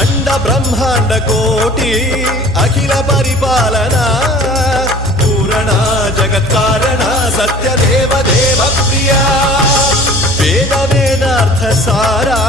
अंड ब्रह्मांड कोटि अखिल परिपालना पूरणा जगत्कारणा सत्य देव देव प्रिया वेद वेदार्थ सारा